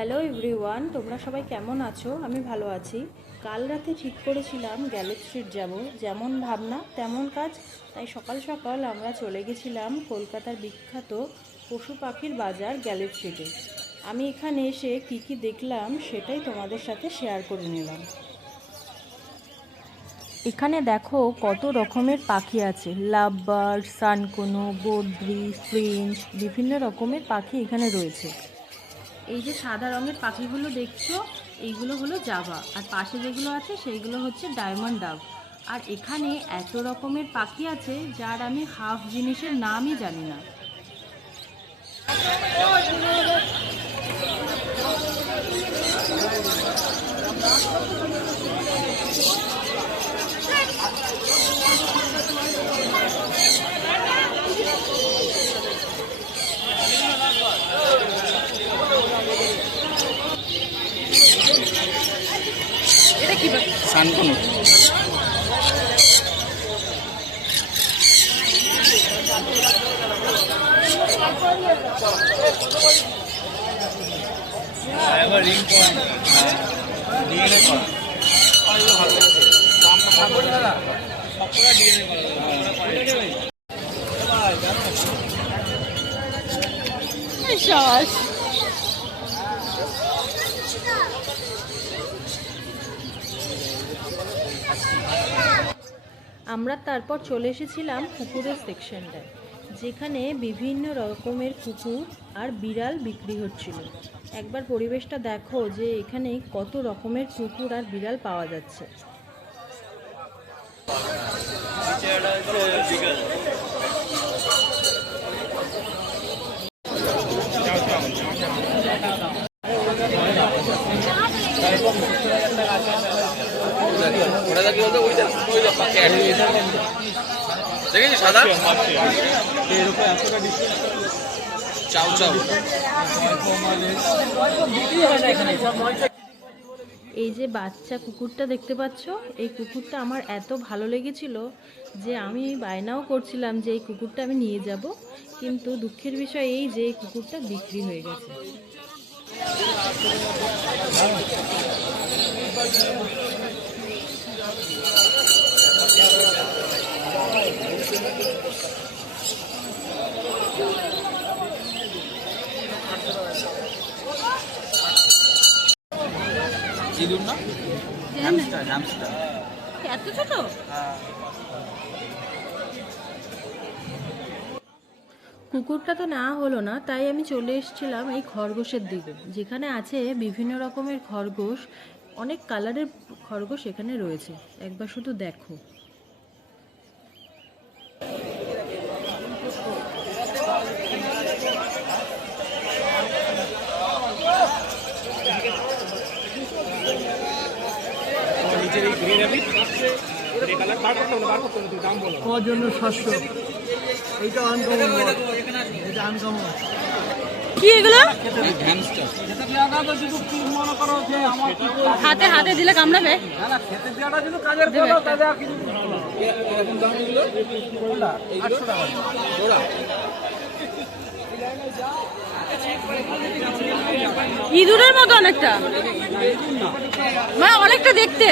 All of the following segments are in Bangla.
হ্যালো এভরিওয়ান, তোমরা সবাই কেমন আছো? আমি ভালো আছি। কাল রাতে ঠিক করেছিলাম গ্যালেট স্ট্রিট যাব, যেমন ভাবনা তেমন কাজ। তাই সকাল সকাল আমরা চলে গেছিলাম কলকাতার বিখ্যাত পশু পাখির বাজার গ্যালেট স্ট্রিটে। আমি এখানে এসে কি দেখলাম সেটাই তোমাদের সাথে শেয়ার করে নিলাম। এখানে দেখো কত রকমের পাখি আছে, লাভ বার্ড, সানকোনো, বদ্রি, ফ্রিঞ্চ, বিভিন্ন রকমের পাখি এখানে রয়েছে। এই যে সাদা রঙের পাখিগুলো দেখছো, এইগুলো হলো জাভা, আর পাশে যেগুলো আছে সেইগুলো হচ্ছে ডায়মন্ড ডাব। আর এখানে এত রকমের পাখি আছে যার আমি হাফ জিনিসের নামই জানি না। এটা কি সানকোনো? আমরা তারপর চলে এসেছিলাম কুকুরের সেকশনটায়, যেখানে বিভিন্ন রকমের কুকুর আর বিড়াল বিক্রি হচ্ছিল। একবার পরিবেশটা দেখো যে এখানে কত রকমের কুকুর আর বিড়াল পাওয়া যাচ্ছে। এই যে বাচ্চা কুকুরটা দেখতে পাচ্ছ, এই কুকুরটা আমার এত ভালো লেগেছিল যে আমি বায়নাও করছিলাম যে এই কুকুরটা আমি নিয়ে যাব, কিন্তু দুঃখের বিষয় এই যে এই কুকুরটা বিক্রি হয়ে গেছে। এত ছোট? কুকুরটা তো না হলো না, তাই আমি চলে এসেছিলাম এই খরগোশের দিকে, যেখানে আছে বিভিন্ন রকমের খরগোশ। অনেক কালারের খরগোশ এখানে রয়েছে, একবার শুধু দেখো। জন্য 700, এইটা আনকমন, এটা আনকমন। কি এগুলো? হাতে হাতে দিলে কামড়াবে? ইঁদুরের মতো অনেকটা, মানে অনেকটা দেখতে।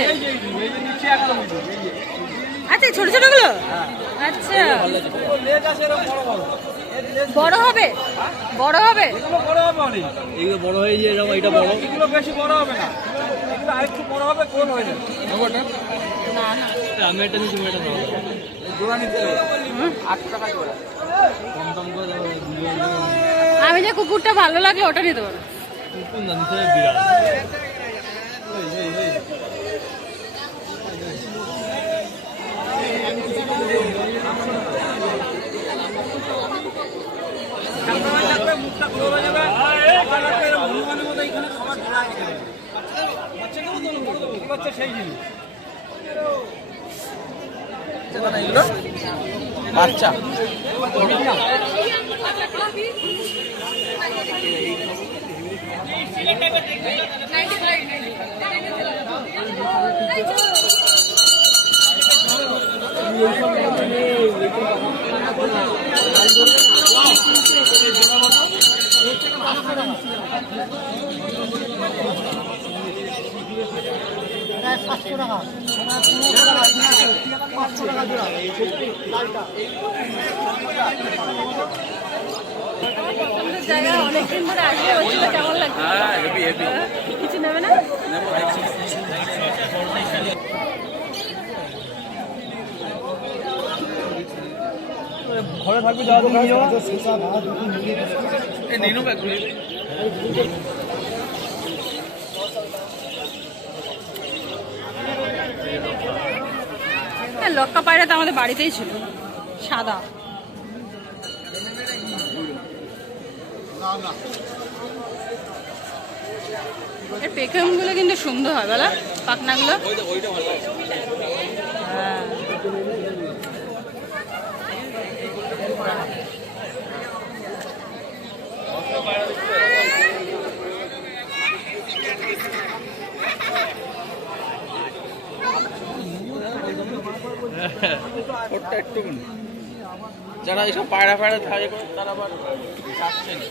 আচ্ছা, ছোট ছোট গুলো। আচ্ছা, বড় হবে? বড় হবে? এগুলো বড় হয়ে যায়, এটা বড়, এগুলো বেশি বড় হবে না, এগুলো আরেকটু বড় হবে, কোন হয়ে যাবে। না না, আমি এটা নিচ্ছি, এটা নাও, জোড়া নিতে হবে 8 টাকা জোড়া, কম কম করে দাও। আমি যে কুকুরটা ভালো লাগে ওটা নিতে পারো। কুকুর না, নিতে হবে বিড়াল। মুখটা খোলা যাবে, হনুমানের মতো এখানে খাবার বাচ্চা সেই জিনিস বাচ্চা। Wow. জায়গা অনেকদিন ধরে আসবে, বলছিল কেমন লাগছে? কিছু নেবে না? ঘরে থাকবে যাওয়া তো নিয়ে যাওয়া নিনু ব্যাগ হ্যাঁ, লক্কা পায়রা তো আমাদের বাড়িতেই ছিল, সাদা। এর পেখমগুলো কিন্তু সুন্দর হয় বলা, পাখনাগুলো। হ্যাঁ, যারা এইসব পায়রা পায়রা থাকে তারা আবার থাকছে না।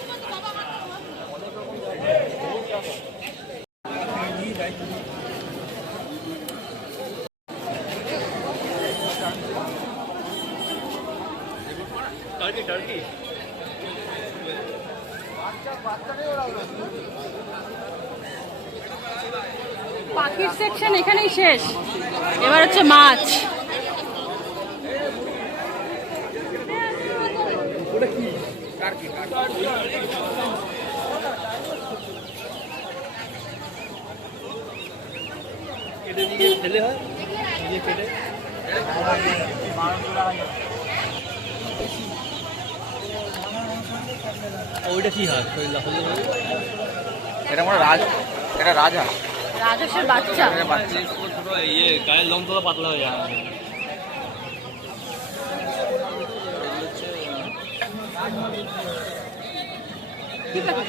টার্কি টার্কি পাখির সেকশন এখানেই শেষ, এবার হচ্ছে মাছ। কেটে দিয়ে ফেলে হয় নিজে কেটে ওইটা কি হাঁস? এটা আমার এটা রাজহাঁস। রাজহাঁসের বাচ্চা। বাচ্চা ইয়ে গায়ের লং তো পাতলা হয়ে যায়।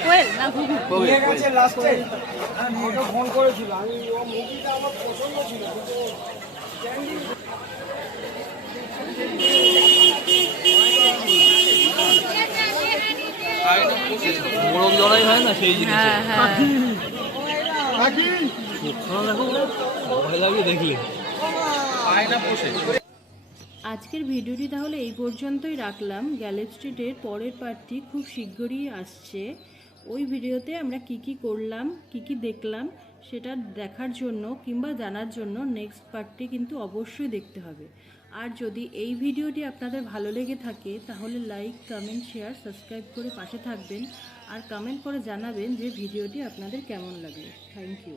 কোয়েল না ঘুঘু? ফোন করেছিল, আমি ও মুভিটা আমার পছন্দ ছিল। মোরগ লড়াই হয় না সেই জিনিস। হ্যাঁ হ্যাঁ, দেখো ভয় লাগে দেখলে। আজকের ভিডিওটি তাহলে এই পর্যন্তই রাখলাম। গ্যালেপ স্ট্রিটের পরের পার্টটি খুব শীঘ্রই আসছে। ওই ভিডিওতে আমরা কি কি করলাম, কি কি দেখলাম সেটা দেখার জন্য কিংবা জানার জন্য নেক্সট পার্টটি কিন্তু অবশ্যই দেখতে হবে। আর যদি এই ভিডিওটি আপনাদের ভালো লেগে থাকে তাহলে লাইক, কমেন্ট, শেয়ার, সাবস্ক্রাইব করে পাশে থাকবেন। আর কমেন্ট করে জানাবেন যে ভিডিওটি আপনাদের কেমন লাগলো। Thank you.